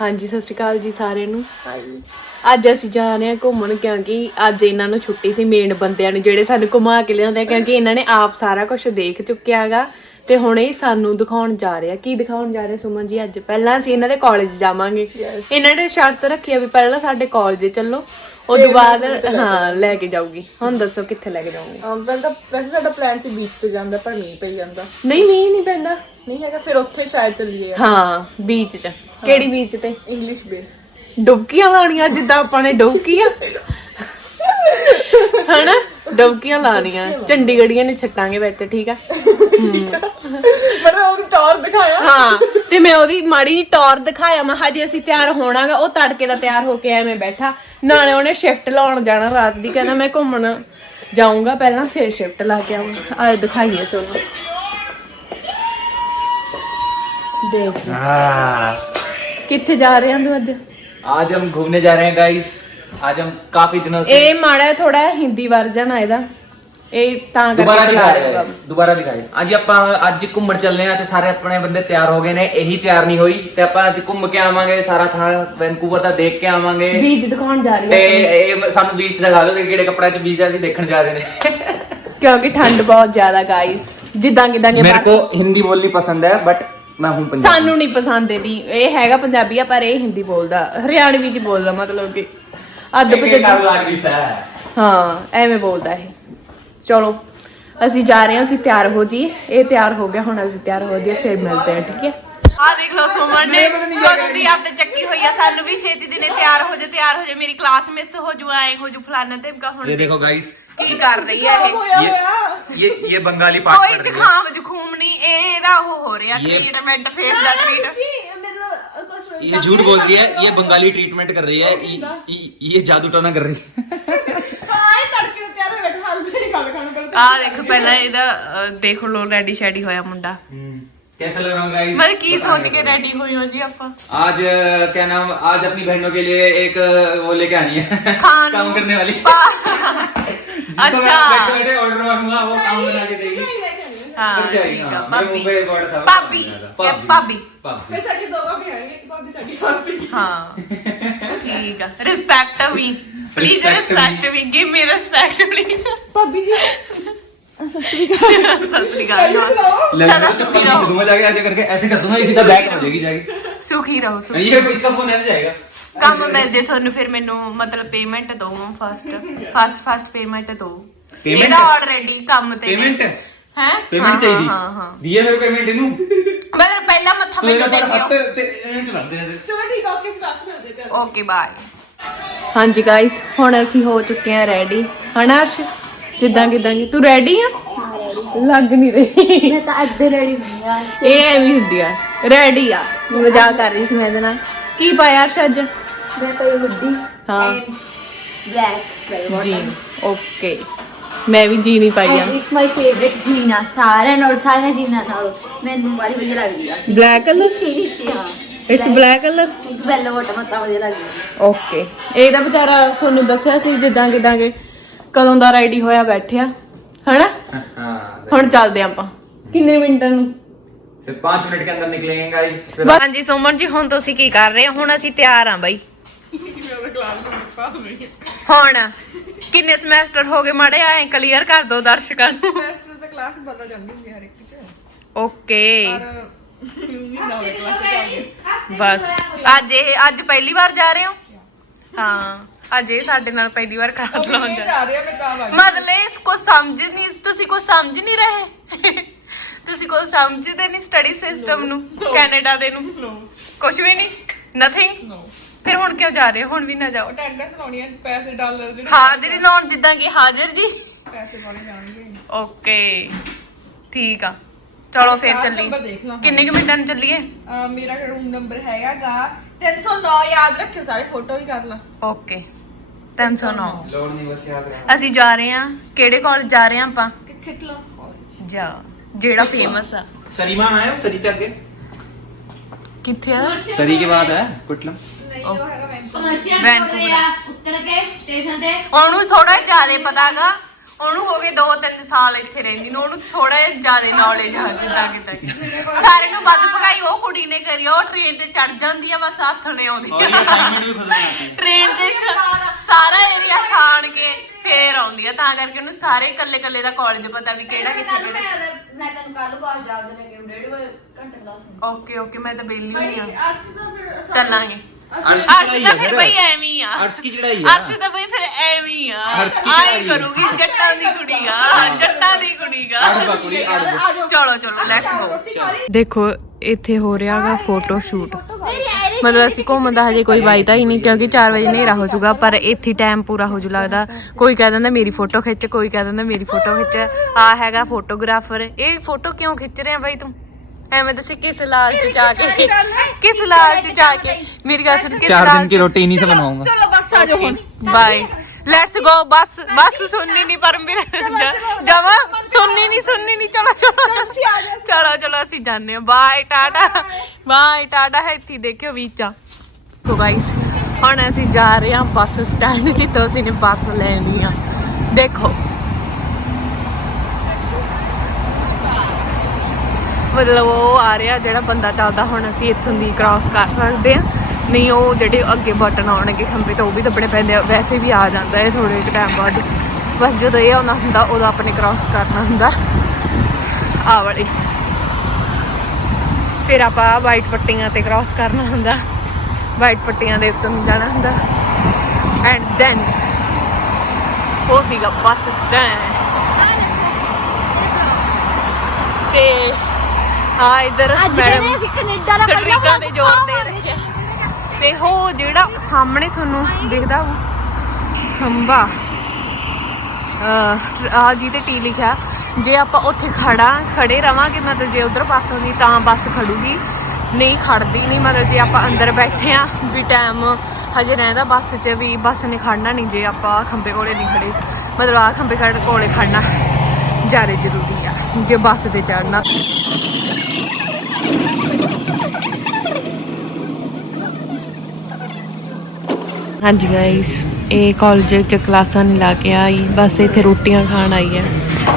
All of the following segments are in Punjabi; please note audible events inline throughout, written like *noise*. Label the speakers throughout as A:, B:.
A: ਹਾਂਜੀ ਸਤਿ ਸ਼੍ਰੀ ਅਕਾਲ ਜੀ ਸਾਰਿਆਂ ਨੂੰ। ਅੱਜ ਅਸੀਂ ਜਾ ਰਹੇ ਹਾਂ ਘੁੰਮਣ ਕਿਉਂਕਿ ਅੱਜ ਇਹਨਾਂ ਨੂੰ ਛੁੱਟੀ ਸੀ ਮੇਨ ਬੰਦਿਆਂ ਨੂੰ ਜਿਹੜੇ ਸਾਨੂੰ ਘੁਮਾ ਕੇ ਲਿਆਉਂਦੇ ਕਿਉਂਕਿ ਇਹਨਾਂ ਨੇ ਆਪ ਸਾਰਾ ਕੁਝ ਦੇਖ ਚੁੱਕਿਆ ਹੈਗਾ। ਤੇ ਹੁਣ ਇਹ ਸਾਨੂੰ ਦਿਖਾਉਣ ਜਾ ਰਹੇ ਆ। ਕੀ ਦਿਖਾਉਣ ਜਾ ਰਹੇ ਸੁਮਨ ਜੀ? ਅੱਜ ਪਹਿਲਾਂ ਅਸੀਂ ਇਹਨਾਂ ਦੇ ਕਾਲਜ ਜਾਵਾਂਗੇ। ਇਹਨਾਂ ਨੇ ਸ਼ਰਤ ਰੱਖੀ ਆ ਵੀ ਪਹਿਲਾਂ ਸਾਡੇ ਕਾਲਜ ਚੱਲੋ। ਤੋਂ ਬਾਅਦ ਹਾਂ ਲੈ ਕੇ ਜਾਊਗੀ। ਹੁਣ ਦੱਸੋ ਕਿੱਥੇ ਲੈ ਕੇ
B: ਅਮ ਪਹਿਲਾਂ ਤਾਂ ਵੈਸੇ ਸਾਡਾ ਪਲਾਨ ਸੀ ਬੀਚ ਤੇ ਜਾਂਦਾ ਪਰ ਮੀਂਹ ਪਈ ਜਾਂਦਾ।
A: ਨਹੀਂ ਨਹੀਂ ਨਹੀਂ ਪੈਂਦਾ।
B: ਨਹੀਂ ਹੈਗਾ ਫਿਰ ਉੱਥੇ ਸ਼ਾਇਦ ਚੱਲੀਏ।
A: ਹਾਂ ਬੀਚ 'ਚ। ਕਿਹੜੀ ਬੀਚ ਤੇ?
B: ਇੰਗਲਿਸ਼ ਬੇ
A: ਡੁਬਕੀਆਂ ਲਾਣੀਆਂ ਜਿੱਦਾਂ ਆਪਾਂ ਨੇ ਡੁਬਕੀਆਂ। *laughs* ਹਨਾ? ਡੁਬਕੀਆਂ ਲਾਣੀਆਂ ਚੰਡੀਗੜ੍ਹੀਆਂ ਨੇ ਛੱਟਾਂਗੇ ਵਿੱਚ ਠੀਕ ਆ
B: ਪਰ ਉਹ ਟੌਰ ਦਿਖਾਇਆ
A: ਹਾਂ ਤੇ ਮੈਂ ਉਹਦੀ ਮਾੜੀ ਜਿਹੀ ਟੌਰ ਦਿਖਾਇਆ ਮੈਂ ਹਜੇ ਅਸੀਂ ਤਿਆਰ ਹੋਣਾਗਾ ਉਹ ਤੜਕੇ ਦਾ ਤਿਆਰ ਹੋ ਕੇ ਐਵੇਂ ਬੈਠਾ ਨਾਲੇ ਉਹਨੇ ਸ਼ਿਫਟ ਲਾਉਣ ਜਾਣਾ ਰਾਤ ਦੀ ਕਹਿੰਦਾ ਮੈਂ ਘੁੰਮਣ ਜਾਊਂਗਾ ਪਹਿਲਾਂ ਫਿਰ ਸ਼ਿਫਟ ਲਾ ਕੇ ਆਉਂਗਾ ਆ ਦਿਖਾਈਏ ਸੋਨੂੰ ਦੇਖ ਕਿੱਥੇ ਜਾ ਰਹੇ ਆਂ ਤੂੰ ਅੱਜ
C: आज हम घूमने जा रहे हैं गाइस आज हम काफी दिनों से
A: ਇਹ ਮਾੜਾ ਥੋੜਾ ਹਿੰਦੀ ਵਰਜਨ ਆ ਇਹਦਾ ਇਹ ਤਾਂ
C: ਦੁਬਾਰਾ
A: ਕਰਕੇ ਚਲਾ
C: ਦਿਖਾ
A: ਰਹੇ
C: ਰਹੇ
A: ਹਾਂ
C: ਦੁਬਾਰਾ ਦਿਖਾਏ ਅੱਜ ਆਪਾਂ ਅੱਜ ਘੁੰਮਣ ਚੱਲੇ ਆ ਤੇ ਸਾਰੇ ਆਪਣੇ ਬੰਦੇ ਤਿਆਰ ਹੋ ਗਏ ਨੇ ਇਹੀ ਤਿਆਰ ਨਹੀਂ ਹੋਈ ਤੇ ਆਪਾਂ ਅੱਜ ਘੁੰਮ ਕੇ ਆਵਾਂਗੇ ਸਾਰਾ ਥਾਂ ਵੈਨਕੂਵਰ ਦਾ ਦੇਖ ਕੇ ਆਵਾਂਗੇ
A: ਬੀਜ ਦਿਖਾਉਣ ਜਾ ਰਹੀ
C: ਤੇ
A: ਹਾਂ
C: ਇਹ ਸਾਨੂੰ ਬੀਚ ਦਿਖਾ ਦਿਓ ਕਿ ਕਿਹੜੇ ਕੱਪੜਿਆਂ 'ਚ ਬੀਚ ਆ ਅਸੀਂ ਦੇਖਣ ਜਾ ਰਹੇ ਨੇ
A: ਕਿਉਂਕਿ ਠੰਡ ਬਹੁਤ ਜ਼ਿਆਦਾ ਗਾਇਸ ਜਿੱਦਾਂ ਕਿਦਾਂ ਕੇ
C: मेरे को हिंदी बोलनी पसंद है बट मैं हूँ पंजाबी
A: ਸਾਨੂੰ ਨਹੀਂ ਪਸੰਦ ਇਹਦੀ ਇਹ ਹੈਗਾ ਪੰਜਾਬੀ ਆ ਪਰ ਇਹ ਹਿੰਦੀ ਬੋਲਦਾ ਹਰਿਆਣਵੀ ਚ ਬੋਲਦਾ ਮਤਲਬ ਕਿ ਅੱਧ ਪੰਜਾਬੀ ਹਾਂ ਐਵੇਂ ਬੋਲਦਾ ਇਹ ਚਲੋ ਅਸੀਂ ਜਾ ਰਹੇ ਹਾਂ ਅਸੀਂ ਤਿਆਰ ਹੋ ਜੀ ਇਹ ਤਿਆਰ ਹੋ ਗਿਆ ਹੁਣ ਅਸੀਂ ਤਿਆਰ ਹੋ ਜੀ ਫਿਰ ਮਿਲਦੇ ਹਾਂ ਠੀਕ ਹੈ ਆ ਦੇਖ ਲਓ ਸੁਮਨ ਨੇ ਕਦੋਂ ਦੀ ਆਪਦੇ ਚੱਕੀ ਹੋਈ ਆ ਸਾਨੂੰ ਵੀ ਛੇਤੀ ਦਿਨੇ ਤਿਆਰ ਹੋ ਜਾ ਤਿਆਰ ਹੋ ਜਾ ਮੇਰੀ ਕਲਾਸ ਮਿਸ ਹੋ ਜੂ ਐ ਹੋ ਜੂ ਫਲਾਣਾ ਤੇ ਹੁਣ
C: ये देखो गाइस
A: ਕੀ ਕਰ ਰਹੀ ਹੈ ਇਹ
B: ਹੋਇਆ
C: ये
B: ਹੋਇਆ
C: ये ये बंगाली पाठ
A: ਕੋਈ
C: कर रही है
A: ਜ਼ੁਕਾਮ ਜ਼ੁਖੂਮ ਨਹੀਂ ਇਹਦਾ ਉਹ ਹੋ ਰਿਹਾ
C: ਇਹ-
A: ਟ੍ਰੀਟਮੈਂਟ ਫੇਸ ਦਾ ਟ੍ਰੀਟ
C: ये झूठ बोल रही है ये बंगाली ट्रीटमेंट कर रही है ये- ये ये जादू टोना कर रही है
B: ਹਾਂ ਇਹ ਤੜਕੇ ਨੂੰ ਤਿਆਰ ਹੋ ਬੈਠਾ ਹਾਲ ਤੇ ਗੱਲ ਖਾਣ ਕਰ
A: ਆ ਦੇਖੋ ਪਹਿਲਾਂ ਇਹਦਾ ਅਹ, ਦੇਖ ਲਓ ਰੈਡੀ ਸ਼ੈਡੀ ਹੋਇਆ ਮੁੰਡਾ
C: कैसा लग रहा हूँ गाइस
A: ਮਤਲਬ ਕੀ ਸੋਚ ਕੇ ਰੈਡੀ ਹੋਈ ਹੋ ਜੀ ਆਪਾਂ
C: आज अ, क्या नाम आज अपनी बहनों के लिए एक अ, वो लेके आनी है
A: खान-
C: काम करने वाली जिसको मैं
A: अच्छा।
C: बैठे बैठे ऑर्डर मारूंगा वो काम बना के देगी
A: ਹਾਂ
C: कर जाएगी
A: ਠੀਕ ਆ
C: हाँ मेरे
A: ਭਾਬੀ
C: मुंह पे एक order था वो
A: ਭਾਬੀ
C: काम करना था।
A: ਇਹ ਭਾਬੀ
C: भाभी
B: ਫਿਰ ਸਾਡੀ ਦੋ ਭਾਬੀ ਆਣਗੇ ਇੱਕ ਭਾਬੀ ਸਾਡੀ ਹਾਸੀ
A: ਹਾਂ ਠੀਕ ਆ ਰਿਸਪੈਕਟ ਵੀ ਪਲੀਜ਼
C: Respect
A: ਰਿਸਪੈਕਟ ਵੀ ਗਿਵ ਮੀ ਰਿਸਪੈਕਟ ਪਲੀਜ਼
B: ਭਾਬੀ ਜੀ
A: ਸਤਿ ਸ੍ਰੀ ਅਕਾਲ
C: लग
A: ਸਦਾ
C: रहा है
A: ਸੁਖੀ
C: तो
A: ਰਹੋ
C: दूंगा जाके ऐसे करके ऐसे कर दूंगा ये सीधा बैक हो जाएगी जाएगी
A: ਸੁਖੀ ਰਹੋ ਸੁਖੀ
C: ये इसका फोन ऐसे जाएगा
A: ਕੰਮ ਮਿਲ ਜੇ ਤੁਹਾਨੂੰ ਫਿਰ ਮੈਨੂੰ ਮਤਲਬ ਪੇਮੈਂਟ ਦਿਓ ਫਸਟ ਫਸਟ ਫਸਟ ਪੇਮੈਂਟ ਦਿਓ
C: Payment?
A: ਇਹਦਾ ਆਲਰੇਡੀ ਕੰਮ ਤੇ
C: पेमेंट
A: ਹੈ
C: पेमेंट चाहिए
A: ਹਾਂ ਹਾਂ
C: दिए मेरे पेमेंट इनू
A: ਮਤਲਬ ਪਹਿਲਾ ਮੱਥਾ ਮੈਨੂੰ
C: ਮੇਰੇ ਤੇ ਐਂ ਚਲਾਉਂਦੇ ਨੇ
B: ਚਲੋ ਠੀਕ ਆ ਓਕੇ ਸਟਾਰਟ ਕਰਦੇ ਹਾਂ
A: ਓਕੇ ਬਾਏ ਹਾਂਜੀ ਗਾਇਸ ਹੁਣ ਅਸੀਂ ਹੋ ਚੁੱਕੇ ਹਾਂ ਰੈਡੀ ਹਨਾ ਅਰਸ਼? ਜਿੱਦਾਂ ਕਿਦਾਂ ਕਿ ਤੂੰ ਰੈਡੀ ਆ? ਲੱਗ ਨਹੀਂ ਰਹੀ।
D: ਮੈਂ ਤਾਂ ਅੱਧੇ ਰੜੀ ਨਹੀਂ ਆ
A: ਇਹ ਐਵੇਂ ਹੁੰਦੀ ਆ। ਰੈਡੀ ਆ। ਮਜ਼ਾਕ ਕਰ ਰਹੀ ਸੀ ਮੈਂ ਇਹਦੇ ਨਾਲ। ਕੀ ਪਾਇਆ ਅਰਸ਼ ਅੱਜ?
D: ਮੈਂ ਪਈ ਹੁੱਡੀ
A: ਹਾਂ।
D: ਐਂਡ ਬਲੈਕ
A: ਜੀ। ਓਕੇ। ਮੈਂ ਵੀ ਜੀਨ ਹੀ ਪਾਈ ਆ
D: ਇਟਸ ਮਾਈ ਫੇਵਰਿਟ ਜੀਨਾ ਸਾਰਿਆਂ ਨਾਲ ਸਾਰੀਆਂ ਜੀਨਾਂ ਨਾਲੋਂ ਮੈਨੂੰ ਬੜੀ ਵਧੀਆ ਲੱਗਦੀ ਆ
A: ਬਲੈਕ ਕਲਰ
D: ਨੀਚੇ ਨੀਚੇ ਹਾਂ
A: ਇਟਸ ਬਲੈਕ ਕਲਰ
D: ਇੱਕ ਬੈਲ ਬਟਨ ਤਾਂ ਵਧੀਆ ਲੱਗਦੀ ਆ
A: ਓਕੇ ਇਹਦਾ ਵਿਚਾਰਾ ਤੁਹਾਨੂੰ ਦੱਸਿਆ ਸੀ ਜਿੱਦਾਂ ਕਿਦਾਂ ਕਿ ਕਦੋਂ ਦਾ ਰੈਡੀ ਹੋਇਆ ਬੈਠਿਆ ਹਨਾ
C: हाँ
A: ਹੁਣ ਚੱਲਦੇ ਆਪਾਂ ਕਿੰਨੇ ਮਿੰਟਾਂ ਨੂੰ
C: सिर्फ पाँच मिनट के अंदर निकलेंगे गाइस फिर
A: ਹਾਂਜੀ ਸੁਮਨ ਜੀ ਹੁਣ ਤੁਸੀਂ ਕੀ ਕਰ ਰਹੇ ਹੋ ਹੁਣ ਅਸੀਂ ਤਿਆਰ ਆਂ ਬਾਈ ਹੁਣ ਕਿੰਨੇ ਸਮੈਸਟਰ ਹੋ ਗਏ ਮਾੜੇ ਆਏ ਕਲੀਅਰ ਕਰ ਦਿਓ ਦਰਸ਼ਕਾਂ ਨੂੰ।
B: ਸੈਮੈਸਟਰ ਤਾਂ ਕਲਾਸ ਬਦਲ ਜਾਂਦੀ ਹੁੰਦੀ ਹਰ ਇੱਕ ਚ।
A: ਓਕੇ।
B: ਪਰ ਕਲਾਸ
A: ਬਸ। ਅੱਜ ਇਹ ਅੱਜ ਪਹਿਲੀ ਵਾਰ ਜਾ ਰਹੇ ਹੋ? ਹਾਂ। ਅੱਜ ਇਹ ਸਾਡੇ ਨਾਲ ਪਹਿਲੀ ਵਾਰ ਕਰ ਲਾਉਣ
B: ਇਹ
A: ਜਾ
B: ਰਿਹਾ ਮੈਂ ਤਾਂ
A: ਮਤਲਬ ਇਸ ਕੋ ਸਮਝ ਨਹੀਂ ਤੁਸੀਂ ਕੋ ਸਮਝ ਨਹੀਂ ਰਹੇ? ਤੁਸੀਂ ਕੋ ਸਮਝਦੇ ਨਹੀਂ ਸਟੱਡੀ ਸਿਸਟਮ ਨੂੰ ਕੈਨੇਡਾ ਦੇ ਨੂੰ। ਕੁਝ ਵੀ ਨਹੀਂ? ਨਥਿੰਗ
B: ਨੋ
A: ਫਿਰ ਹੁਣ ਕਿਉਂ ਜਾ ਰਹੇ ਹੋ ਹੁਣ ਵੀ ਨਾ ਜਾਓ
B: ਅਟੈਂਡੈਂਸ ਲਾਉਣੀ ਹੈ ਪੈਸੇ ਡਾਲਰ ਜਿਹੜੇ
A: ਹਾਜ਼ਰੀ ਲਾਉਣ ਜਿੱਦਾਂ ਕਿ ਹਾਜ਼ਰ ਜੀ
B: ਪੈਸੇ ਵਾਲੇ ਜਾਣਗੇ
A: ਓਕੇ ਠੀਕ ਆ ਚਲੋ ਫਿਰ
B: Class
A: ਚੱਲੀ
B: number ਦੇਖ ਲਓ।
A: ਕਿੰਨੇ ਕੁ ਮਿੰਟਾਂ ਨੂੰ ਚੱਲੀਏ
B: ਅਹ ਮੇਰਾ ਰੂਮ ਨੰਬਰ ਹੈਗਾਗਾ 309 ਯਾਦ ਰੱਖਿਓ ਸਾਰੇ ਫੋਟੋ ਵੀ ਕਰ ਲਾ
A: ਓਕੇ 309
C: लोड नहीं बस याद रहा
A: ਅਸੀਂ ਜਾ ਰਹੇ ਹਾਂ ਕਿਹੜੇ ਕਾਲਜ ਜਾ ਰਹੇ ਹਾਂ ਆਪਾਂ
B: ਕਿ ਖਿਟਲਾ ਕਾਲਜ
A: ਜਾ ਜਿਹੜਾ ਫੇਮਸ ਆ
C: सरीमा आया हो सरी तक
A: ਕਿੱਥੇ ਆ
C: सरी के बाद है कुटलम
B: ਨਹੀਂ ਉਹ ਹੈਗਾ ਵੈਂਕੂ
D: ਕਮਰਸ਼ੀਅਲ
A: Vancouver।
D: ਰੋਡ ਆ ਉੱਤਰ ਕੇ ਸਟੇਸ਼ਨ ਤੇ।
A: ਉਹਨੂੰ ਥੋੜਾ ਜ਼ਿਆਦਾ ਪਤਾਗਾ। ਉਹਨੂੰ ਹੋ ਗਏ 2-3 ਸਾਲ ਇੱਥੇ ਰਹਿੰਦੀ ਨੂੰ। ਉਹਨੂੰ ਥੋੜਾ ਜ਼ਿਆਦਾ ਨੌਲੇਜ ਆ ਜਿੱਦਾਂ ਕਿਦਾਂ ਸਾਰੇ ਨੂੰ ਵੱਧ ਭਗਾਈ ਉਹ ਕੁੜੀ ਨੇ ਕਰੀ। ਉਹ ਟ੍ਰੇਨ ਤੇ ਚੜ ਜਾਂਦੀ ਆ ਬਸ ਹੱਥ ਨੇ ਆਉਂਦੀ
C: ਅਸਾਈਨਮੈਂਟ ਵੀ
A: ਟ੍ਰੇਨ ਦੇ ਸ- ਸਾਰਾ ਏਰੀਆ ਛਾਣ ਕੇ ਫੇਰ ਆਉਂਦੀ ਆ। ਤਾਂ ਕਰਕੇ ਉਹਨੂੰ ਸਾਰੇ ਇਕੱਲੇ ਇਕੱਲੇ ਦਾ ਕਾਲਜ ਪਤਾ ਵੀ ਕਿਹੜਾ ਕਿੱਥੇ ਕਿਹੜਾ।
D: ਮੈਂ ਤੈਨੂੰ ਕੱਲ ਕਾਲ ਜਾ ਦੇ ਕਿ ਡੇਢ ਵਜੇ ਘੰਟੇ ਕਲਾਸ
A: ਓਕੇ ਓਕੇ ਮੈਂ ਤਾਂ ਬੇਲੀ ਨਹੀਂ ਆ। ਚੱਲਾਂਗੇ।
C: ਅਰਸ਼
A: ਅਰਸ਼
C: ਦੀ
A: ਤਾਂ
C: ਚੜਾਈ
A: ਫਿਰ
C: ਹੈ
A: ਬਈ ਐਵੇਂ ਹੀ ਆ।
C: ਅਰਸ਼ ਕੀ ਚੜਾਈ ਹੈ
A: ਅਰਸ਼ ਤਾਂ ਬਈ ਫਿਰ ਐਵੇਂ ਹੀ ਆ।
C: ਅਰਸ਼ ਕੀ
A: ਆਈ
C: ਚੜਾਈ ਹੈ?
A: ਕਰੂਗੀ ਜੱਟਾਂ ਦੀ ਕੁੜੀ ਆ ਜੱਟਾਂ ਦੀ ਕੁੜੀ ਆ।
C: ਅੜਬਾ ਕੁੜੀ ਅੜਬਾ
B: ਆ ਜਾਓ
A: ਚਲੋ ਚਲੋ ਲੈਟਸ ਗੋ
B: ਰੋਟੀ ਖਾ ਲਈ?
A: ਦੇਖੋ ਇੱਥੇ ਹੋ ਰਿਹਾਗਾ ਫੋਟੋ ਸ਼ੂਟ ਮਤਲਬ ਅਸੀਂ ਘੁੰਮਣ ਦਾ ਹਜੇ ਕੋਈ ਵਾਇਦਾ ਹੀ ਨਹੀਂ ਕਿਉਂਕਿ 4 ਵਜੇ ਹਨੇਰਾ ਹੋ ਜਾਊਗਾ ਪਰ ਇੱਥੇ ਟਾਈਮ ਪੂਰਾ ਹੋ ਜੂ ਲੱਗਦਾ। ਕੋਈ ਕਹਿ ਦਿੰਦਾ ਮੇਰੀ ਫੋਟੋ ਖਿੱਚ ਕੋਈ ਕਹਿ ਦਿੰਦਾ ਮੇਰੀ ਫੋਟੋ ਖਿੱਚ। ਆ ਹੈਗਾ ਫੋਟੋਗ੍ਰਾਫਰ ਇਹ ਫੋਟੋ ਕਿਉਂ ਖਿੱਚ ਰਿਹਾ ਬਾਈ ਤੂੰ? ਐਵੇਂ ਦੱਸੇ ਕਿਸ ਲਾਲਚ ਚ ਜਾ ਕੇ ਕਿਸ ਲਾਲਚ ਚ ਜਾ ਕੇ ਮੇਰੀ ਗੱਲ ਸੁਣ ਕਿਸ
C: चार दिन
A: ਲਾਲਚ
C: की रोटी इन्हीं से बनाऊंगा
B: ਚਲੋ ਬਸ ਆ ਜਾਓ ਹੁਣ
A: ਬਾਏ ਲੈਟਸ ਗੋ ਬਸ ਬਸ ਸੁਣਨੀ ਨਹੀਂ ਪਰਮਵੀਰ ਜਮਾ ਸੁਣਨੀ ਨਹੀਂ ਸੁਣਨੀ ਨਹੀਂ ਚਲੋ ਚਲੋ
B: ਅਸੀਂ ਆ ਜਾਓ।
A: ਚਲੋ ਚਲੋ ਅਸੀਂ ਜਾਂਦੇ ਹਾਂ ਬਾਏ ਟਾਟਾ ਬਾਏ ਟਾਟਾ ਹੈ ਇੱਥੇ ਦੇਖਿਓ ਵੀਚਾ ਸੋ ਗਾਇਸ ਹੁਣ ਅਸੀਂ ਜਾ ਰਹੇ ਹਾਂ ਬੱਸ ਸਟੈਂਡ ਜਿੱਥੋਂ ਅਸੀਂ ਨੇ ਬੱਸ ਲੈਣੀ ਆ ਦੇਖੋ ਮਤਲਬ ਉਹ ਆ ਰਿਹਾ ਜਿਹੜਾ ਬੰਦਾ ਚੱਲਦਾ, ਹੁਣ ਅਸੀਂ ਇੱਥੋਂ ਦੀ ਕ੍ਰਾਸ ਕਰ ਸਕਦੇ ਆ ਨਹੀਂ, ਉਹ ਜਿਹੜੇ ਅੱਗੇ ਬਟਨ ਆਉਣਗੇ ਖੰਭੇ ਤੋਂ, ਉਹ ਵੀ ਦੱਬਣੇ ਪੈਂਦੇ ਆ। ਵੈਸੇ ਵੀ ਆ ਜਾਂਦਾ ਹੈ ਥੋੜੇ ਇੱਕ ਟਾਈਮ ਬਾਅਦ। ਬਸ ਜਦੋਂ ਇਹ ਆਉਣਾ ਹੁੰਦਾ, ਉਦੋਂ ਆਪਣੇ ਕ੍ਰਾਸ ਕਰਨਾ ਹੁੰਦਾ। ਆ ਵਾਲੀ। ਫਿਰ ਆਪਾਂ ਵਾਈਟ ਪੱਟੀਆਂ ਤੇ ਕ੍ਰਾਸ ਕਰਨਾ ਹੁੰਦਾ। ਵਾਈਟ ਪੱਟੀਆਂ ਦੇ ਉੱਤੋਂ ਜਾਣਾ ਹੁੰਦਾ। ਐਂਡ ਦੈਨ ਉਹ ਸੀਗਾ ਬੱਸ ਸਟੈਂਡ ਤੇ ਆ ਇਧਰ
D: ਅੱਜ ਕਹਿੰਦੇ ਅਸੀਂ ਕੈਨੇਡਾ ਦਾ
A: ਸਟਰੀਕਾਂ ਦੇ ਜ਼ੋਰ ਦੇ ਰੱਖਿਆ ਤੇ ਉਹ ਜਿਹੜਾ ਸਾਹਮਣੇ ਤੁਹਾਨੂੰ ਦਿਖਦਾ ਉਹ ਖੰਭਾ। ਆ ਜੀ ਤੇ ਟੀ ਲਿਖਿਆ ਜੇ ਆਪਾਂ ਉੱਥੇ ਖੜਾ ਖੜੇ ਰਵਾਂਗੇ ਮਤਲਬ ਜੇ ਉਧਰ ਪਾਸੋਂ ਦੀ ਤਾਂ ਬੱਸ ਖੜੂਗੀ। ਨਹੀਂ ਖੜਦੀ ਨਹੀਂ ਮਤਲਬ ਜੇ ਆਪਾਂ ਅੰਦਰ ਬੈਠੇ ਆ ਵੀ ਟਾਈਮ ਹਜੇ ਰਹਿੰਦਾ ਬੱਸ 'ਚ ਵੀ ਬੱਸ ਨੇ ਖੜਨਾ ਨਹੀਂ ਜੇ ਆਪਾਂ ਖੰਭੇ ਕੋਲੇ ਨਹੀਂ ਖੜੇ। ਮਤਲਬ ਆ ਖੰਭੇ ਖੜ ਕੋਲੇ ਖੜਨਾ ਜ਼ਿਆਦਾ ਜ਼ਰੂਰੀ ਆ ਜੇ ਬੱਸ ਤੇ ਚੜਨਾ ਹਾਂਜੀ ਗਾਇਸ ਇਹ ਕਾਲਜ ਚ ਕਲਾਸਾਂ ਨਹੀਂ ਲਾ ਕੇ ਆਈ ਬਸ ਇੱਥੇ ਰੋਟੀਆਂ ਖਾਣ ਆਈ ਹੈ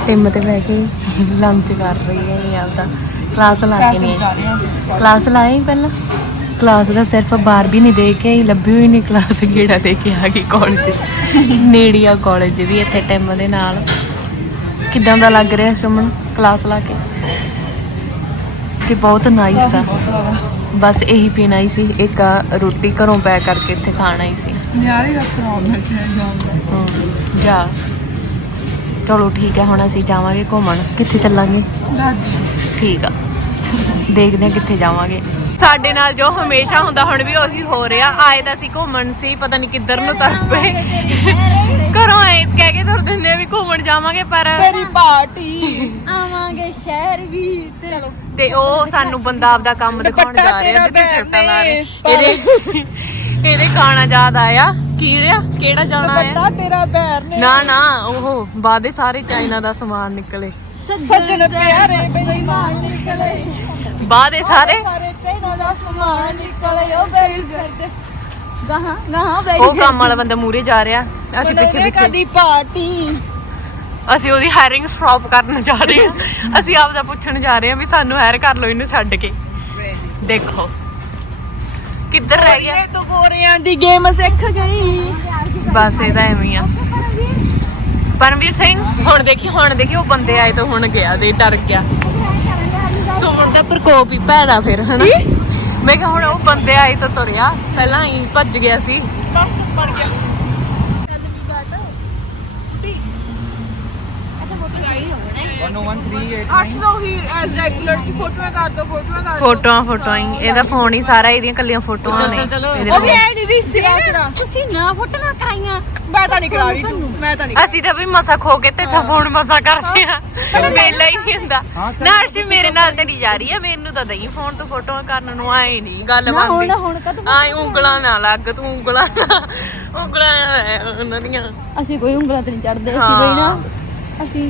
A: ਤੇ ਬਹਿ ਕੇ ਲੰਚ ਕਰ ਰਹੀ ਹੈ ਇਹ ਆਪਦਾ। ਕਲਾਸ ਲਾ ਕੇ ਨਹੀਂ ਆਈ। ਕਲਾਸ ਹੀ ਪਹਿਲਾਂ? ਕਲਾਸ ਦਾ ਸਿਰਫ ਬਾਹਰ ਵੀ ਨਹੀਂ ਦੇ ਕੇ ਆਈ ਲੱਭੀ ਹੋਈ ਨਹੀਂ ਕਲਾਸ ਗੇੜਾ ਦੇ ਕੇ ਆ ਗਈ ਕਾਲਜ ਨੇੜੀਆ ਕਾਲਜ ਵੀ ਇੱਥੇ ਟਿਮ ਦੇ ਨਾਲ। ਕਿਦਾਂ ਦਾ ਲੱਗ ਰਿਹਾ ਸੁਮਨ ਕਲਾਸ ਲਾ ਕੇ? ਕਿ ਬਹੁਤ ਨਾਈਸ ਆ। ਬਸ ਇਹੀ ਪੀਣਾ ਹੀ ਸੀ ਇੱਕ ਆ ਰੋਟੀ ਘਰੋਂ ਪੈਕ ਕਰਕੇ ਇੱਥੇ ਖਾਣਾ ਹੀ ਸੀ।
B: ਨਿਆਰੇ ਰੈਸਟੋਰੈਂਟ ਵਿੱਚ
A: ਹਮ, ਜਾ। ਚਲੋ ਠੀਕ ਹੈ ਹੁਣ ਅਸੀਂ ਜਾਵਾਂਗੇ ਘੁੰਮਣ। ਕਿੱਥੇ ਚੱਲਾਂਗੇ? ਠੀਕ ਆ। ਦੇਖਦੇ ਹਾਂ ਕਿੱਥੇ ਜਾਵਾਂਗੇ। ਸਾਡੇ ਨਾਲ ਜੋ ਹਮੇਸ਼ਾ ਹੁੰਦਾ ਹੁਣ ਵੀ ਉਹੀ ਹੋ ਰਿਹਾ। ਆਏ ਤਾਂ ਅਸੀਂ ਘੁੰਮਣ ਸੀ ਪਤਾ ਨਹੀਂ ਕਿੱਧਰ ਨੂੰ ਤੁਰ ਪਏ ਘਰੋਂ ਜਾਵਾਂਗੇ ਪਰ
B: ਤੇਰੀ ਪਾਰਟੀ।
D: ਆਵਾਂਗੇ ਸ਼ਹਿਰ ਵੀ ਤੇ
A: ਤੇ ਉਹ ਸਾਨੂੰ ਬੰਦਾ ਆਪਦਾ ਕੰਮ ਦਿਖਾਉਣ ਜਾ ਰਿਹਾ ਜਿੱਥੇ ਸਿਰਟਾਂ ਲਾ ਰਹੇ। ਇਹਦੇ ਇਹਦੇ ਗਾਣਾ ਯਾਦ ਆਇਆ? ਕੀ ਰਿਹਾ? ਕਿਹੜਾ ਜਾਣਾ ਆਇਆ?
B: ਵੱਡਾ ਤੇਰਾ ਬੈਰ ਨੇ
A: ਨਾ ਨਾ ਉਹ ਬਾਦੇ ਸਾਰੇ ਚਾਈਨਾ ਦਾ ਸਮਾਨ ਨਿਕਲੇ।
B: ਸੱਜਣ ਪਿਆਰੇ ਬੇਈਮਾਨ ਨਿਕਲੇ।
A: ਬਾਦੇ ਸਾਰੇ?
B: ਸਾਰੇ ਚਾਈਨਾ ਦਾ ਸਮਾਨ ਨਿਕਲੇ ਉਹ ਬੇਈ ਫਿਰਦੇ
D: ਗਾਹਾਂ ਗਾਹਾਂ ਬੈਠ
A: ਉਹ ਕੰਮ ਵਾਲਾ ਬੰਦਾ ਮੂਰੇ ਜਾ ਰਿਹਾ। ਅਸੀਂ ਪਿੱਛੇ ਪਿੱਛੇ
B: ਕਦੀ ਪਾਰਟੀ।
A: ਅਸੀਂ ਉਹਦੀ ਹਾਇਰਿੰਗ ਸਟਾਪ ਕਰਨ ਜਾ ਰਹੇ ਹਾਂ। ਅਸੀਂ ਆਪਦਾ ਪੁੱਛਣ ਜਾ ਰਹੇ ਹਾਂ ਵੀ ਸਾਨੂੰ ਹਾਇਰ ਕਰ ਲਓ ਇਹਨੂੰ ਛੱਡ ਕੇ। ਦੇਖੋ। ਕਿੱਧਰ ਰਹਿ ਗਿਆ?
B: ਤੂੰ ਗੋਰਿਆਂ ਦੀ ਗੇਮ ਸਿੱਖ ਗਈ।
A: ਬਸ ਇਹਦਾ ਐਵੇਂ ਆ। ਪਰਮਵੀਰ ਸਿੰਘ ਹੁਣ ਦੇਖੀ ਹੁਣ ਦੇਖੀ ਉਹ ਬੰਦੇ ਆਏ ਤਾਂ ਹੁਣ ਗਿਆ ਦੇ ਡਰ ਗਿਆ। ਸੋ ਹੁਣ ਤਾਂ ਪ੍ਰਕੋਪ ਹੀ ਭੈੜਾ ਫਿਰ ਹਨਾ? ਮੈਂ ਕਿਹਾ ਹੁਣ ਉਹ ਬੰਦੇ ਆਏ ਤਾਂ ਤੁਰਿਆ ਪਹਿਲਾਂ ਹੀ ਭੱਜ ਗਿਆ ਸੀ।
B: ਬਸ ਮਰ ਗਿਆ। ਅਰਸ਼ ਲੋ ਹੀ ਐਸ ਰੈਗੂਲਰ ਕੀ ਫੋਟੋਆਂ ਕਰ ਦੋ ਫੋਟੋਆਂ ਕਰ ਦੋ।
A: ਫੋਟੋਆਂ ਫੋਟੋਆਂ ਹੀ। ਇਹਦਾ ਫੋਨ ਹੀ ਸਾਰਾ ਇਹਦੀਆਂ ਕੱਲੀਆਂ ਫੋਟੋਆਂ ਨੇ। ਇਹਦੇ
B: ਉਹ ਵੀ। ਐ ਨਹੀਂ ਵੀ ਸਿਰਾ ਸਿਰਾ।
D: ਤੁਸੀਂ ਨਾ ਫੋਟੋਆਂ ਕਰਾਈਆਂ।
B: ਮੈਂ ਤਾਂ ਨਹੀਂ ਕਰਾ ਰਹੀ ਮੈਂ ਤਾਂ ਨਹੀਂ
A: ਅਸੀਂ ਤਾਂ ਵੀ ਮਸਾ ਖੋ ਕੇ ਤੇ ਫੋਨ ਮਸਾ ਕਰਦੇ ਆ ਮੇਲਾ ਹੀ ਨਹੀਂ ਹੁੰਦਾ। ਨਾ ਅਰਸ਼ੀ ਮੇਰੇ ਨਾਲ ਤੇ ਨਹੀਂ ਜਾ ਰਹੀ ਆ। ਮੈਨੂੰ ਤਾਂ ਦਈ ਫੋਨ ਤੋਂ ਫੋਟੋਆਂ ਕਰਨ ਨੂੰ ਆਏ ਨਹੀਂ ਗੱਲ
D: ਨਾ ਹੁਣ ਹੁਣ ਕਦ
A: ਆਏ ਉਂਗਲਾਂ ਨਾ ਲੱਗ ਤੂੰ ਉਂਗਲਾਂ ਉਂਗਲਾਂ ਉਹਨਾਂ ਦੀਆਂ।
D: ਅਸੀਂ ਕੋਈ ਉਂਗਲਾਂ ਤੇ ਨਹੀਂ ਚੜਦੇ ਅਸੀਂ। ਕੋਈ ਨਾ ਅਸੀਂ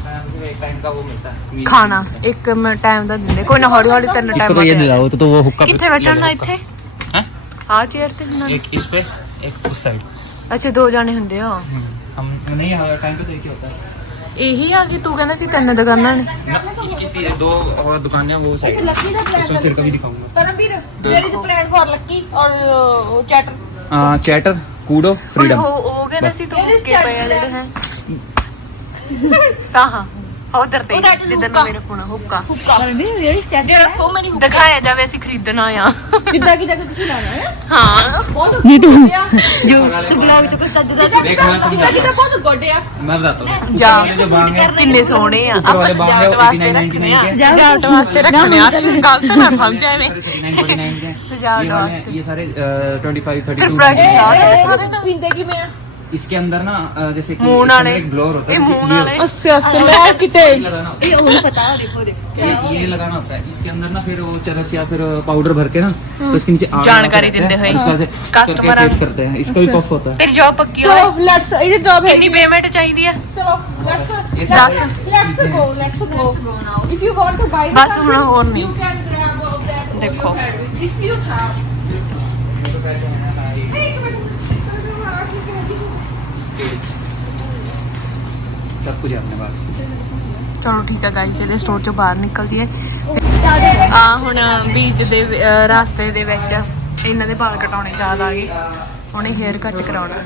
A: एक ਖਾਣਾ ਇੱਕ ਟਾਈਮ ਦਾ ਦਿੰਦੇ ਕੋਈ ਨਾ ਹੌਲੀ ਹੌਲੀ ਤਿੰਨ
C: इसको तो ये
A: टाइम
C: दिलाओ तो, तो वो हुक्का
A: ਕਿੱਥੇ ਬੈਠਣਾ ਇੱਥੇ
C: हैं?
A: ਆਹ ਚੇਅਰ ਤੇ ਬਣਾ
C: एक इस पे एक उस साइड
A: ਅੱਛਾ ਦੋ ਜਾਣੇ ਹੁੰਦੇ ਆ
C: हम नहीं हाँ टाइम पे तो एक
A: ਇਹੀ ਆ ਕਿ ਤੂੰ ਕਹਿੰਦਾ ਸੀ ਤਿੰਨ ਦੁਕਾਨਾਂ ਨੇ
C: ना, इसकी ती- दो और दुकानें हैं वो साइड
B: लकी का
C: इसमें प्लान फिर कभी दिखाऊँगा।
B: Paramvir there is plan for Lucky और चैटर
C: चैटर कूडो
A: ਹੁਣ ਉਹ ਉਹ ਕਹਿੰਦਾ ਸੀ ਤੂੰ ਮੁੱਕੇ ਪਏ ਆ ਜਿਹੜੇ ਹੈ ਹਾਂ ਉਧਰ ਤੇ ਜਿੱਧਰ ਨੂੰ ਮੇਰੇ ਫੋਨ ਹੁੱਕਾ
B: ਦੇਰ ਆਰ ਸੋ ਮੈਨੀ
A: ਦਿਖਾਇਆ ਜਾਵੇ ਅਸੀਂ ਖਰੀਦਣਾ ਆ
B: ਕਿੱਦਾਂ ਕਿੱਦਾਂ ਕਿ ਤੁਸੀਂ ਲਾਣਾ ਹੈ
A: ਹਾਂ
B: ਬਹੁਤ ਨਹੀਂ ਤੂੰ
D: ਜੋ ਤੂੰ ਬਲੌਗ ਚ ਕੁਝ ਚੱਜ ਦਾ
C: देखो मैं तुम
B: ਕਿੱਦਾਂ ਕਿੱਦਾਂ ਬਹੁਤ ਗੁੱਡ ਆ
C: मैं बताता हूँ
A: ਜਾ
C: जो बांग है
A: ਕਿੰਨੇ ਸੋਹਣੇ ਆ
C: ਉੱਪਰ
A: ਆਪਾਂ
C: ਵਾਲੇ ਬਾਂਹ
A: ਸਜਾਵਟ
C: ਹੈ,
A: ਵਾਸਤੇ
C: 89
A: ਰੱਖਣੇ ਆ
C: ਕੇ।
A: ਸਜਾਵਟ ਵਾਸਤੇ ਰੱਖਣੇ ਆ ਅਰਸ਼ ਗਲਤ ਨਾ ਸਮਝ ਐਵੇਂ सजावट
C: ये वाले हैं,
A: वास्ते।
C: ये सारे ट्वेंटी फाइव
A: ਫਿਰ
C: थर्टी
A: ਬ੍ਰਸ਼
C: टू
A: ਜਾ ਸਾਰੇ ਨਾ
B: ਪੀਂਦੇ ਕਿਵੇਂ ਆ
C: इसके अंदर ना जैसे कि एक ब्लोर होता है ये लगाना होता है। इसके अंदर ना फिर वो चरस या फिर पाउडर भर के ना तो इसके नीचे
A: जानकारी देते
C: हैं इसको करते हैं। भी पफ होता है।
A: चाहिए?
B: देखो। इफ़
C: यू
B: हैव
C: सब कुछ है अपने पास
A: ਚਲੋ ਠੀਕ ਆ ਗਾਈਸ ਇਹਦੇ ਸਟੋਰ ਚੋਂ ਬਾਹਰ ਨਿਕਲਦੀ ਹੈ ਆ ਹੁਣ ਬੀਚ ਦੇ ਵ- ਅਹ ਰਸਤੇ ਦੇ ਵਿੱਚ ਇਹਨਾਂ ਦੇ ਵਾਲ ਕਟਾਉਣੇ ਯਾਦ ਆ ਗਏ ਉਹਨੇ ਹੇਅਰ ਕੱਟ ਕਰਾਉਣਾ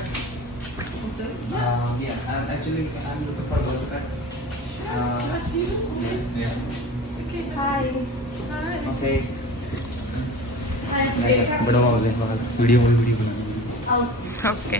C: Um, yeah, I'm actually I'm looking for girls cut. Uh, yeah, yeah. Okay. Nice. बड़ा हो गया बाल वीडियो में वीडियो बनानी
A: ਓਕੇ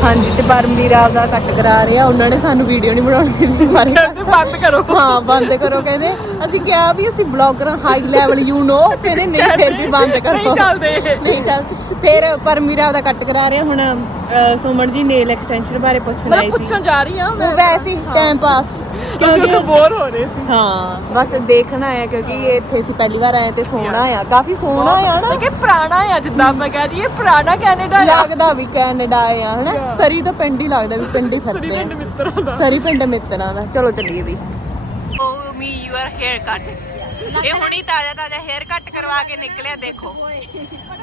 A: ਹਾਂਜੀ ਤੇ ਪਰਮਵੀਰ ਆਪਦਾ ਕੱਟ ਕਰਾ ਰਿਹਾ ਉਹਨਾਂ ਨੇ ਸਾਨੂੰ ਵੀਡੀਓ ਨਹੀਂ ਬਣਾਉਣੀ ਦਿੱਤੀ ਪਰ ਬੰਦ ਕਰੋ। ਹਾਂ ਬੰਦ ਕਰੋ ਕਹਿੰਦੇ। ਅਸੀਂ ਕਿਹਾ ਵੀ ਅਸੀਂ blogger high level you know ਕਹਿੰਦੇ ਨਹੀਂ ਫਿਰ ਵੀ ਬੰਦ ਕਰੋ। ਨਹੀਂ ਚੱਲਦੇ। ਨਹੀਂ ਚੱਲ ਫਿਰ ਪਰਮਵੀਰ ਆਪਦਾ ਕੱਟ ਕਰਾ ਰਿਹਾ ਹੁਣ ਅਹ, ਸੁਮਨ ਜੀ ਨੇਲ ਐਕਸਟੈਂਸ਼ਨ ਬਾਰੇ ਪੁੱਛਣ ਆਈ ਸੀ।
B: ਪੁੱਛਣ ਜਾ ਰਹੀ ਹਾਂ
A: ਉਹ ਵੈਸੇ ਟਾਈਮ ਪਾਸ ਕਿਉਂਕਿ
B: ਬੋਰ ਹੋ ਰਹੇ ਸੀ।
A: ਹਾਂ ਬਸ ਦੇਖਣਾ ਆ ਕਿਉਂਕਿ ਇਹ ਇੱਥੇ ਅਸੀਂ ਪਹਿਲੀ ਵਾਰ ਆਏ ਤੇ ਸੋਹਣਾ ਆ ਕਾਫੀ ਸੋਹਣਾ ਆ ਨਾ।
B: ਕਿ ਪੁਰਾਣਾ ਆ ਜਿੱਦਾਂ ਮੈਂ ਕਹਿ ਦਈਏ ਪੁਰਾਣਾ ਕੈਨੇਡਾ
A: ਲੱਗਦਾ ਵੀ ਕੈਨੇਡਾ ਆ ਹਨਾ? ਸਰੀ ਤਾਂ ਪਿੰਡ ਹੀ ਲੱਗਦਾ ਵੀ ਪਿੰਡ ਹੀ ਫਿਰਦੇ ਆ।
B: ਮਿੱਤਰਾਂ ਦਾ।
A: ਸਰੀ ਪਿੰਡ ਮਿੱਤਰਾਂ ਦਾ। ਚਲੋ ਚੱਲੀਏ ਵੀ। ਓ ਮੀ ਯੂਅਰ ਹੇਅਰ ਕੱਟ ਇਹ ਹੁਣੀ ਤਾਜ਼ਾ ਤਾਜ਼ਾ ਹੇਅਰ ਕੱਟ ਕਰਵਾ ਕੇ ਨਿਕਲਿਆ ਦੇਖੋ।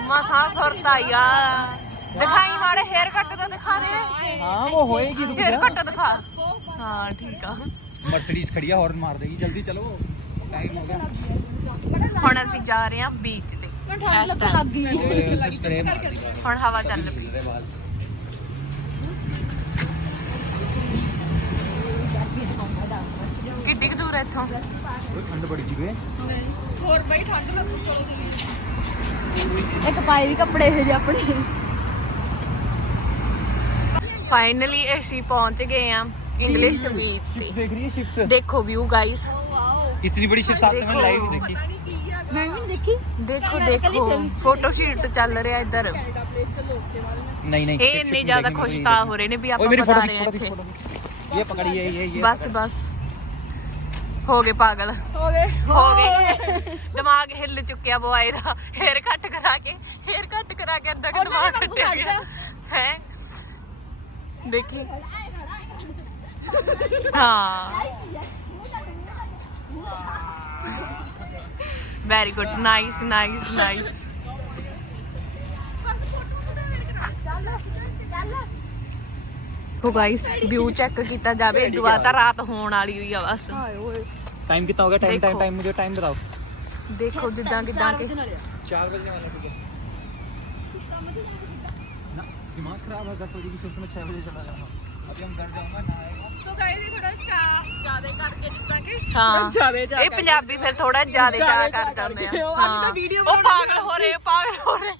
A: ਮਸਾ ਸੁਰਤਾ ਯਾਰ ਦਿਖਾਈ ਮਾੜੇ ਹੇਅਰ ਕੱਟ ਤਾਂ ਦਿਖਾ ਦੇ।
C: ਹਾਂ ਉਹ ਹੋਏਗੀ ਤੂੰ
A: ਹੇਅਰ ਕੱਟ ਦਿਖਾ। ਹਾਂ ਠੀਕ ਆ।
C: ਮਰਸੀਡੀਜ਼ ਖੜੀ ਆ ਮਾਰ ਦੇਗੀ ਜਲਦੀ ਚਲੋ।
A: ਹੁਣ ਅਸੀਂ ਜਾ ਰਹੇ ਹਾਂ ਬੀਚ ਤੇ। ਹੁਣ ਹਵਾ ਚੱਲ ਪਈ। ਕਿੱਡੀ ਕੁ ਦੂਰ ਹੈ ਇੱਥੋਂ
C: कोई ठंड बड़ी थी बे
B: ਹੋਰ ਬਈ ਠੰਡ ਲੱਗ ਚਲੋ
D: ਇੱਕ ਪਾਏ ਵੀ ਕੱਪੜੇ ਇਹੋ ਜਿਹੇ ਆਪਣੇ
A: ਫਾਈਨਲੀ ਅਸੀਂ ਪਹੁੰਚ ਗਏ ਆ ਇੰਗਲਿਸ਼ ਬੀਚ ਤੇ
C: देख रही है शिप्स
A: ਦੇਖੋ ਵਿਊ ਗਾਇਸ
C: इतनी बड़ी शिप्स आज तक मैंने लाइव नहीं देखी
D: ਮੈਂ ਵੀ ਨਹੀਂ ਦੇਖੀ
A: ਦੇਖੋ ਦੇਖੋ ਫੋਟੋ ਸ਼ੂਟ ਚੱਲ ਰਿਹਾ ਇੱਧਰ
C: नहीं नहीं
A: ਇਹ ਇੰਨੇ ਜ਼ਿਆਦਾ ਖੁਸ਼ ਤਾਂ ਹੋ ਰਹੇ ਨੇ ਵੀ
C: ओए
A: ਆਪਾਂ
C: मेरी
A: ਬਤਾ
C: फोटो
A: ਰਹੇ ਆ
C: खींच
A: ਇੱਥੇ
C: फोटो खींच ये पकड़ी ये ये ये
A: ਬਸ ਬਸ ਹੋ ਗਏ ਪਾਗਲ।
B: ਹੋ ਗਏ।
A: ਹੋ ਗਏ। ਦਿਮਾਗ ਹਿੱਲ ਚੁੱਕਿਆ ਬੁਆਏ ਦਾ। ਹੇਅਰ ਕੱਟ ਕਰਾ ਕੇ ਹੇਅਰ ਕੱਟ ਕਰਾ ਕੇ ਅੱਧਾ ਕੁ ਦਿਮਾਗ ਕੱਟਿਆ ਗਿਆ। ਹੈ? ਦੇਖੀ। ਹਾਂ। Very good nice nice nice ਹੋ ਗਾਇਸ ਵਿਊ ਚੈੱਕ ਕੀਤਾ ਜਾਵੇ ਦੁਆ ਤਾਂ ਰਾਤ ਹੋਣ ਵਾਲੀ ਹੋਈ ਆ ਬਸ।
C: टाइम कितना हो गया टाइम
A: देखो।
C: टाइम टाइम मुझे टाइम बताओ
A: ਦੇਖੋ ਜਿੱਦਾਂ ਕਿਦਾਂ ਕਿ
C: चार बजने वाले ठीक है ना दिमाग खराब है दस बजे की शिफ्ट में छह बजे चला जाऊंगा अभी हम घर जाऊंगा नहाएगा
B: ਸੋ ਗਾਇਸ ਇਹ ਥੋੜਾ ਚਾ ਜਿਆਦੇ ਕਰਕੇ ਜਿੱਦਾਂ ਕਿ
A: ਹਾਂ।
B: ਜ਼ਿਆਦੇ ਜਾ
A: ਇਹ ਪੰਜਾਬੀ ਫਿਰ ਥੋੜਾ ਜ਼ਿਆਦਾ ਚਾਹ ਕਰ ਜਾਂਦੇ ਆ
B: ਅੱਜ ਤਾਂ ਵੀਡੀਓ
A: ਉਹ ਪਾਗਲ ਹੋ ਰਹੇ ਪਾਗਲ ਹੋ ਰਹੇ।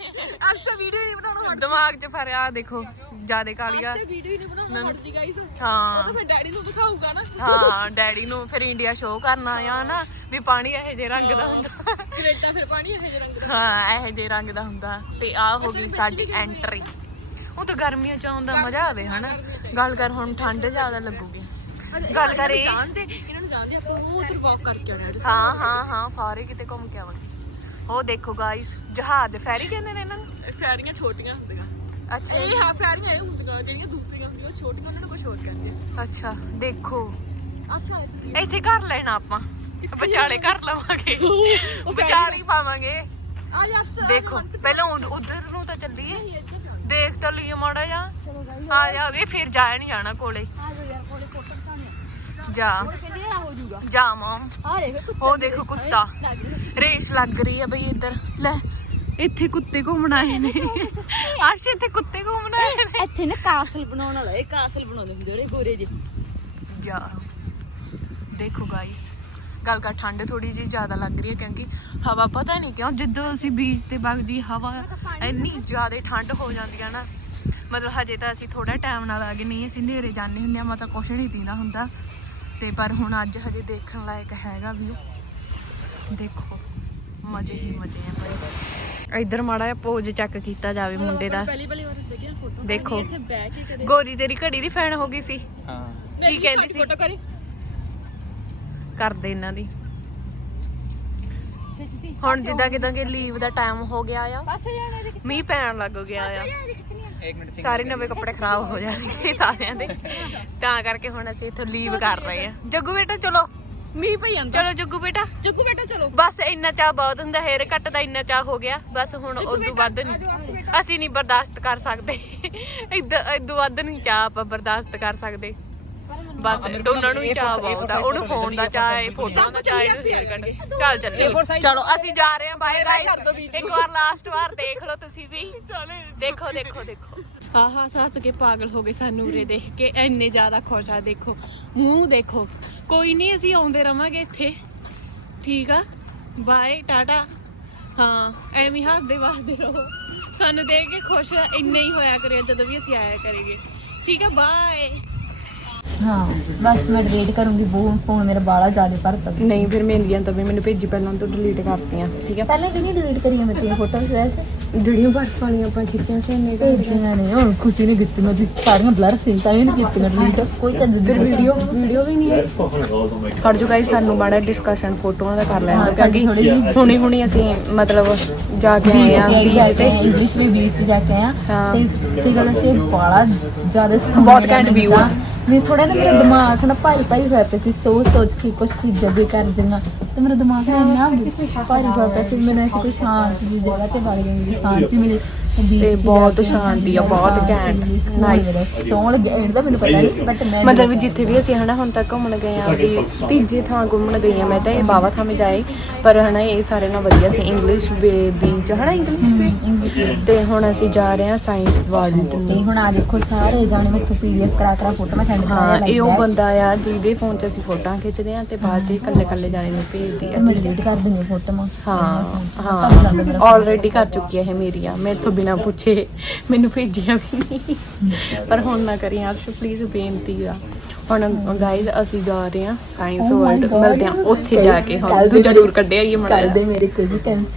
B: ਅੱਜ ਤਾਂ ਵੀਡੀਓ ਨਹੀਂ ਬਣਾਉਣਾ
A: ਦਿਮਾਗ 'ਚ ਫਿਰ ਆ ਦੇਖੋ ਜ਼ਿਆਦਾ ਕਾਲੀਆ
B: ਤੇ ਵੀਡੀਓ ਨਹੀਂ ਬਣਾਉਣਾ ਹਟਦੀ ਗਾਇਸ ਉਹ
A: ਹਾਂ।
B: ਤਾਂ ਫਿਰ ਡੈਡੀ ਨੂੰ ਦਿਖਾਊਗਾ ਨਾ।
A: ਹਾਂ ਡੈਡੀ ਨੂੰ ਫਿਰ ਇੰਡੀਆ ਸ਼ੋਅ ਕਰਨਾ ਆ ਨਾ ਵੀ ਪਾਣੀ ਇਹੋ ਜਿਹੇ ਰੰਗ ਦਾ ਹੁੰਦਾ।
B: ਕਰੇਟਾ ਫਿਰ ਪਾਣੀ ਇਹੋ ਜਿਹੇ ਰੰਗ ਦਾ।
A: ਹਾਂ ਇਹੋ ਜਿਹੇ ਰੰਗ ਦਾ ਹੁੰਦਾ। ਤੇ ਆ ਹੋ ਗਈ ਸਾਡੀ ਐਂਟਰੀ ਉਹ ਤਾਂ ਗਰਮੀਆਂ ਚ ਆਉਂਦਾ ਮਜ਼ਾ ਆਵੇ ਹਨਾ? ਗੱਲ ਕਰ ਹੁਣ ਠੰਡ ਜ਼ਿਆਦਾ ਲੱਗੂਗੀ। ਗੱਲ ਕਰ ਇਹ
B: ਜਾਣਦੇ ਇਹਨਾਂ ਨੂੰ ਜਾਣਦੇ ਆਪਾਂ ਉਹ ਉਧਰ ਵਾਕ ਕਰਕੇ ਆਉਣਾ ਹੈ
A: ਹਾਂ ਹਾਂ ਹਾਂ ਸਾਰੇ ਕਿਤੇ ਘੁੰਮ ਕੇ ਆਵਾਂਗੇ। ਉਹ ਦੇਖੋ ਗਾਇਸ ਜਹਾਜ਼ ਫੈਰੀ ਕਹਿੰਦੇ ਨੇ ਇਹਨਾਂ ਨੂੰ?
B: ਫੈਰੀਆਂ ਛੋਟੀਆਂ ਹੁੰਦੀਆਂ।
A: ਅੱਛਾ।
B: ਇਹ ਹਾਂ ਫੈਰੀਆਂ ਇਹ ਹੁੰਦੀਆਂ ਜਿਹੜੀਆਂ ਦੂਸਰੀਆਂ ਹੁੰਦੀਆਂ ਉਹ ਛੋਟੀਆਂ ਉਹਨਾਂ ਨੂੰ ਕੁਝ ਹੋਰ ਕਹਿੰਦੇ
A: ਅੱਛਾ ਦੇਖੋ।
B: ਅੱਛਾ
A: ਇੱਥੇ ਘਰ ਲੈਣਾ ਆਪਾਂ। ਵਿਚਾਲੇ ਘਰ ਲਵਾਂਗੇ। ਵਿਚਾਲੇ ਪਾਵਾਂਗੇ।
B: ਆ ਯਸ
A: ਦੇਖੋ ਪਹਿਲਾਂ ਉਧ- ਉਧਰ ਨੂੰ ਤਾਂ ਚੱਲੀਏ। ਦੇਖ ਤਾਂ ਲਈਏ ਮਾੜਾ ਜਾ ਆ ਜਾਵੇ ਫਿਰ ਜਾਇਆ ਨਹੀਂ ਜਾਣਾ ਕੋਲੇ। ਜਾ। ਜਾ ਮਮ
D: ਆ ਦੇਖ
A: ਉਹ ਦੇਖੋ ਕੁੱਤਾ। ਰੇਸ ਲੱਗ ਰਹੀ ਹੈ ਬਈ ਇੱਧਰ। ਲੈ ਇੱਥੇ ਕੁੱਤੇ ਘੁੰਮਣ ਆਏ ਨੇ। ਆਸ਼ ਇੱਥੇ ਕੁੱਤੇ ਘੁੰਮਣ ਆਏ ਨੇ।
D: ਇੱਥੇ ਨਾ ਕਾਸਲ ਬਣਾਉਣ ਵਾਲਾ ਇਹ ਕਾਸਲ ਬਣਾਉਂਦੇ ਹੁੰਦੇ ਉਹਦੇ ਗੋਰੇ ਜਿਹੇ।
A: ਜਾ। ਦੇਖੋ ਗਾਇਸ ਗੱਲ ਕਰ ਠੰਡ ਥੋੜੀ ਜੀ ਜ਼ਿਆਦਾ ਲੱਗ ਰਹੀ ਹੈ ਕਿਉਂਕਿ ਹਵਾ ਪਤਾ ਨਹੀਂ ਕਿਉਂ ਜਦੋਂ ਅਸੀਂ ਬੀਚ ਤੇ ਵਗਦੀ ਹਵਾ ਇੰਨੀ ਜ਼ਿਆਦਾ ਠੰਡ ਹੋ ਜਾਂਦੀ ਹੈ ਨਾ ਮਤਲਬ ਹਜੇ ਤਾਂ ਅਸੀਂ ਥੋੜਾ ਟਾਈਮ ਨਾਲ ਆ ਗਏ ਨਹੀਂ ਅਸੀਂ ਨੇਰੇ ਜਾਂਦੇ ਹੁੰਦੇ ਆ ਮੈਂ ਤਾਂ ਕੁਛ ਨਹੀਂ ਦੀਦਾ ਹੁੰਦਾ। ਤੇ ਪਰ ਹੁਣ ਅੱਜ ਹਜੇ ਦੇਖਣ ਲਾਇਕ ਹੈਗਾ ਵੀ ਦੇਖੋ ਮਜ਼ੇ ਹੀ ਮਜ਼ੇ ਆ ਭਾਈ। ਇੱਧਰ ਮਾੜਾ ਜਿਹਾ ਪੋਜ ਚੈੱਕ ਕੀਤਾ ਜਾਵੇ ਮੁੰਡੇ ਦਾ।
B: ਪਹਿਲੀ ਪਹਿਲੀ ਵਾਰ ਦੇਖਿਆ ਫੋਟੋ
A: ਦੇਖੋ। ਗੋਰੀ ਤੇਰੀ ਘੜੀ ਦੀ ਫੈਨ ਹੋ ਗਈ ਸੀ।
E: ਹਾਂ।
A: ਕੀ ਕਹਿੰਦੀ ਸੀ?
B: ਫੋਟੋ ਕਰੀ?
A: ਕਰਦੇ ਇਹਨਾਂ ਦੀ। ਹੁਣ ਜਿੱਦਾਂ ਕਿਦਾਂ ਕਿ ਲੀਵ ਦਾ ਟਾਈਮ ਹੋ ਗਿਆ ਆ। ਮੀਂਹ ਪੈਣ ਲੱਗ ਗਿਆ ਆ।
E: ਇੱਕ ਮਿੰਟ
A: ਸਾਰੇ ਨਵੇਂ ਕੱਪੜੇ ਖਰਾਬ ਹੋ ਜਾਣਗੇ ਸਾਰਿਆਂ ਦੇ। ਤਾਂ ਕਰਕੇ ਹੁਣ ਅਸੀਂ ਇੱਥੋਂ ਲੀਵ ਕਰ ਰਹੇ ਆ। ਜੱਗੂ ਬੇਟਾ ਚਲੋ।
B: ਮੀਂਹ ਪਈ ਜਾਂਦਾ।
A: ਚਲੋ ਜੱਗੂ ਬੇਟਾ।
B: ਜੱਗੂ ਬੇਟਾ ਚਲੋ।
A: ਬਸ ਇੰਨਾ ਚਾਹ ਬਹੁਤ ਹੁੰਦਾ ਹੇਅਰ ਕੱਟ ਦਾ ਇੰਨਾ ਚਾਹ ਹੋ ਗਿਆ। ਬਸ ਹੁਣ ਉਦੋਂ ਵੱਧ ਨਹੀਂ ਅਸੀਂ ਨਹੀਂ ਬਰਦਾਸ਼ਤ ਕਰ ਸਕਦੇ। ਇਦਾਂ ਇਦੋਂ ਵੱਧ ਨਹੀਂ ਚਾਹ ਆਪਾਂ ਬਰਦਾਸ਼ਤ ਕਰ ਸਕਦੇ। ਬਸ ਦੋਨਾਂ ਨੂੰ ਹੀ ਚਾਹ ਬਹੁਤ ਆ ਉਹਨੂੰ ਫੋਨ ਦਾ ਚਾਹ ਹੈ ਫੋਟੋਆਂ ਦਾ ਚਾਹ ਇਹਨੂੰ ਹੇਅਰ ਕੱਟ ਚੱਲ ਚੱਲੀਏ ਚਲੋ ਅਸੀਂ ਜਾ ਰਹੇ ਹਾਂ ਬਾਏ ਗਾਇਸ ਇੱਕ ਵਾਰ ਲਾਸਟ ਵਾਰ ਦੇਖ ਲਓ ਤੁਸੀਂ ਵੀ। ਦੇਖੋ ਦੇਖੋ ਦੇਖੋ। ਆਹਾ ਸੱਸ ਕੇ ਪਾਗਲ ਹੋ ਗਏ ਸਾਨੂੰ ਉਰੇ ਦੇਖ ਕੇ ਇੰਨੇ ਜ਼ਿਆਦਾ ਖੁਸ਼ ਆ ਦੇਖੋ। ਮੂੰਹ ਦੇਖੋ। ਕੋਈ ਨਹੀਂ ਅਸੀਂ ਆਉਂਦੇ ਰਵਾਂਗੇ ਇੱਥੇ। ਠੀਕ ਆ? ਬਾਏ ਟਾਟਾ ਹਾਂ ਐਵੇਂ ਹੱਸਦੇ ਵਸਦੇ ਰਹੋ। ਸਾਨੂੰ ਦੇਖ ਕੇ ਖੁਸ਼ ਇੰਨੇ ਹੀ ਹੋਇਆ ਕਰਿਓ ਜਦੋਂ ਵੀ ਅਸੀਂ ਆਇਆ ਕਰਾਂਗੇ ਠੀਕ ਆ? ਬਾਏ
D: ਹਾਂ ਬਸ ਮੈਂ ਡਿਲੀਟ ਕਰੂੰਗੀ ਉਹ ਫੋਨ ਮੇਰਾ ਬਾਲਾ ਜ਼ਿਆਦਾ ਭਰਤਾ।
A: ਨਹੀਂ ਫਿਰ ਮਹਿੰਦੀਆਂ ਤਾਂ ਵੀ ਮੈਨੂੰ ਭੇਜੀ ਪਹਿਲਾਂ ਤੋਂ ਡਿਲੀਟ ਕਰਤੀਆਂ ਠੀਕ ਆ
D: ਪਹਿਲਾਂ ਕਿਹਨੀ ਡਿਲੀਟ ਕਰੀਆਂ ਮੈਂ ਤੇਰੀਆਂ ਫੋਟੋਜ਼ ਵੈਸੇ?
A: ਜਿਹੜੀਆਂ ਬਰਫ ਵਾਲੀਆਂ ਆਪਾਂ ਖਿੱਚੀਆਂ ਸੀ ਨੇ
D: ਭੇਜੀਆਂ ਨੇ ਹੁਣ ਖੁਸ਼ੀ ਨੇ ਕੀਤੀਆਂ ਜੀ ਸਾਰੀਆਂ ਬਲਰ ਸੀ ਤਾਂ ਇਹਨੇ ਕੀਤੀਆਂ ਡਿਲੀਟ ਕੋਈ ਚੱਜ ਦੀ
A: ਫਿਰ ਵੀਡੀਓ ਵੀਡੀਓ ਵੀ ਨਹੀਂ ਹੈ ਖੜ ਜੋ ਗਾਇਸ ਸਾਨੂੰ ਮਾੜਾ ਡਿਸਕਸ਼ਨ ਫੋਟੋਆਂ ਦਾ ਕਰ ਲੈਣ ਦਿਓ ਕਿਉਂਕਿ ਹੁਣੀ ਹੁਣੀ ਅਸੀਂ ਮਤਲਬ ਜਾ ਕੇ ਆਏ ਆ ਬੀਚ ਤੇ।
D: ਇੰਗਲਿਸ਼ ਵੀ ਬੀਚ ਤੇ ਜਾ ਕੇ ਆਇਆ
A: ਹਾਂ।
D: ਤੇ ਸਹੀ ਗੱਲ ਸੇ ਬਾਲਾ ਜ਼ਿਆਦਾ ਸਕੂਨ
A: ਬਹੁਤ
D: ਮਿਲਿਆ
A: ਘੈਂਟ
D: ਮੈਨੂੰ
A: view ਆ।
D: ਤਾਂ। ਵੀ ਥੋੜਾ ਨਾ ਮੇਰਾ ਦਿਮਾਗ ਥੋੜਾ ਭਾਰੀ ਭਾਰੀ ਹੋਇਆ ਪਿਆ ਸੀ, ਸੋਚ ਸੋਚ ਕੇ ਕੁਛ ਚੀਜ਼ਾਂ ਵੀ ਕਰ ਦਿੰਗਾ ਤੇ ਮੇਰਾ ਦਿਮਾਗ ਨਾ ਇੰਨਾ ਭਾਰੀ ਹੋਇਆ ਪਿਆ ਸੀ, ਮੈਨੂੰ ਐਸੀ ਕੋਈ ਸ਼ਾਂਤ ਦੀ ਜਗ੍ਹਾ ਤੇ ਵਗ ਜਾਂਦੀ ਸ਼ਾਂਤੀ ਮਿਲੀ।
A: ਤੇ ਬਹੁਤ ਸ਼ਾਂਤੀ ਆ, ਬਹੁਤ ਘੈਂਟ।
D: ਮਿਲਿਆ। ਸੌਣ ਲੱਗਿਆ ਇਹਦਾ ਮੈਨੂੰ ਪਤਾ ਨਹੀਂ ਬਟ ਮੈਂ
A: ਮਤਲਬ ਜਿੱਥੇ ਵੀ ਅਸੀਂ ਹਨਾ ਹੁਣ ਤੱਕ ਘੁੰਮਣ ਗਏ ਆ ਵੀ ਤੀਜੀ ਥਾਂ ਘੁੰਮਣ ਗਈ ਆ ਮੈਂ ਤਾਂ ਇਹ ਬਾਵਾ ਥਾਂ ਮੈਂ ਜਾਏ ਪਰ ਹਨਾ ਇਹ ਸਾਰੇ ਨਾਲ ਵਧੀਆ ਸੀ ਇੰਗਲਿਸ਼ ਬੀਚ ਹਨਾ ਇੰਗਲਿਸ਼ ਤੇ ਹੁਣ ਅਸੀਂ ਜਾ ਰਹੇ ਹਾਂ ਸਾਇੰਸ ਵਾਰਡ
D: ਤੇ। ਹੁਣ ਆ ਦੇਖੋ ਸਾਰੇ ਜਾਣੇ ਮੈਥੋਂ ਪੀਡੀਐਫ ਕਰਾ ਕਰਾ ਫੋਟੋ ਮੈਂ ਸੈਂਡ ਕਰਾ
A: ਹਾਂ ਇਹ ਉਹ ਬੰਦਾ ਆ ਜਿਹਦੇ ਫੋਨ 'ਚ ਅਸੀਂ ਫੋਟੋਆਂ ਖਿੱਚਦੇ ਆ ਤੇ ਬਾਅਦ 'ਚ ਇਕੱਲੇ ਇਕੱਲੇ ਜਾਣੇ ਨੂੰ ਭੇਜਦੀ ਆ
D: ਮੈਂ ਡਿਲੀਟ ਕਰ ਦਿੰਦੀ ਫੋਟੋਆਂ
A: ਹਾਂ ਹਾਂ ਆਲਰੇਡੀ ਕਰ ਚੁੱਕੀ ਹੈ ਇਹ ਮੇਰੀਆਂ ਮੈਥੋਂ ਬਿਨਾ ਪੁੱਛੇ ਮੈਨੂੰ ਭੇਜਿਆ ਵੀ ਨਹੀਂ। ਪਰ ਹੁਣ ਨਾ ਕਰੀ ਅਰਸ਼ ਪਲੀਜ਼ ਬੇਨਤੀ ਆ। ਹੁਣ ਗਾਇਜ਼ ਅਸੀਂ ਜਾ ਰਹੇ ਹਾਂ ਸਾਇੰਸ
D: Oh
A: ਵਰਲਡ
D: God,
A: ਮਿਲਦੇ ਆ ਉੱਥੇ ਜਾ ਕੇ ਹੁਣ ਤੂੰ ਜ਼ਰੂਰ ਕੱਢਿਆ ਇਹ ਮੜਾ
D: ਕਰਦੇ ਮੇਰੇ ਕੋਈ ਵੀ ਕੈਂਸਰ